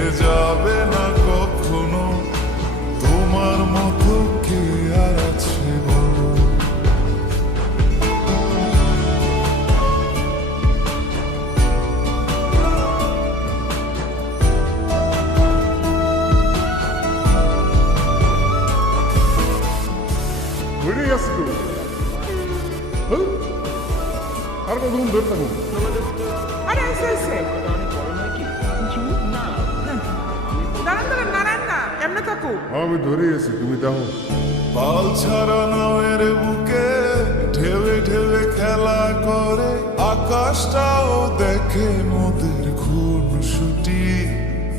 ছেড়ে যাবে না কখনো, তোমার মতো কে আর আছে বলো? ঘুরে আসছি তো আর কতক্ষণ ধরে থাকবো? আরে এসে এসে দাঁড়ান দাঁড়ান নারায়ণ না এমনি থাকো। আমি ধরে আছি, তুমি দেখো। পাল ছাড়া নাওয়ের বুকে ঢেউে ঢেউে খেলা করে, আকাশটাও দেখে মোদের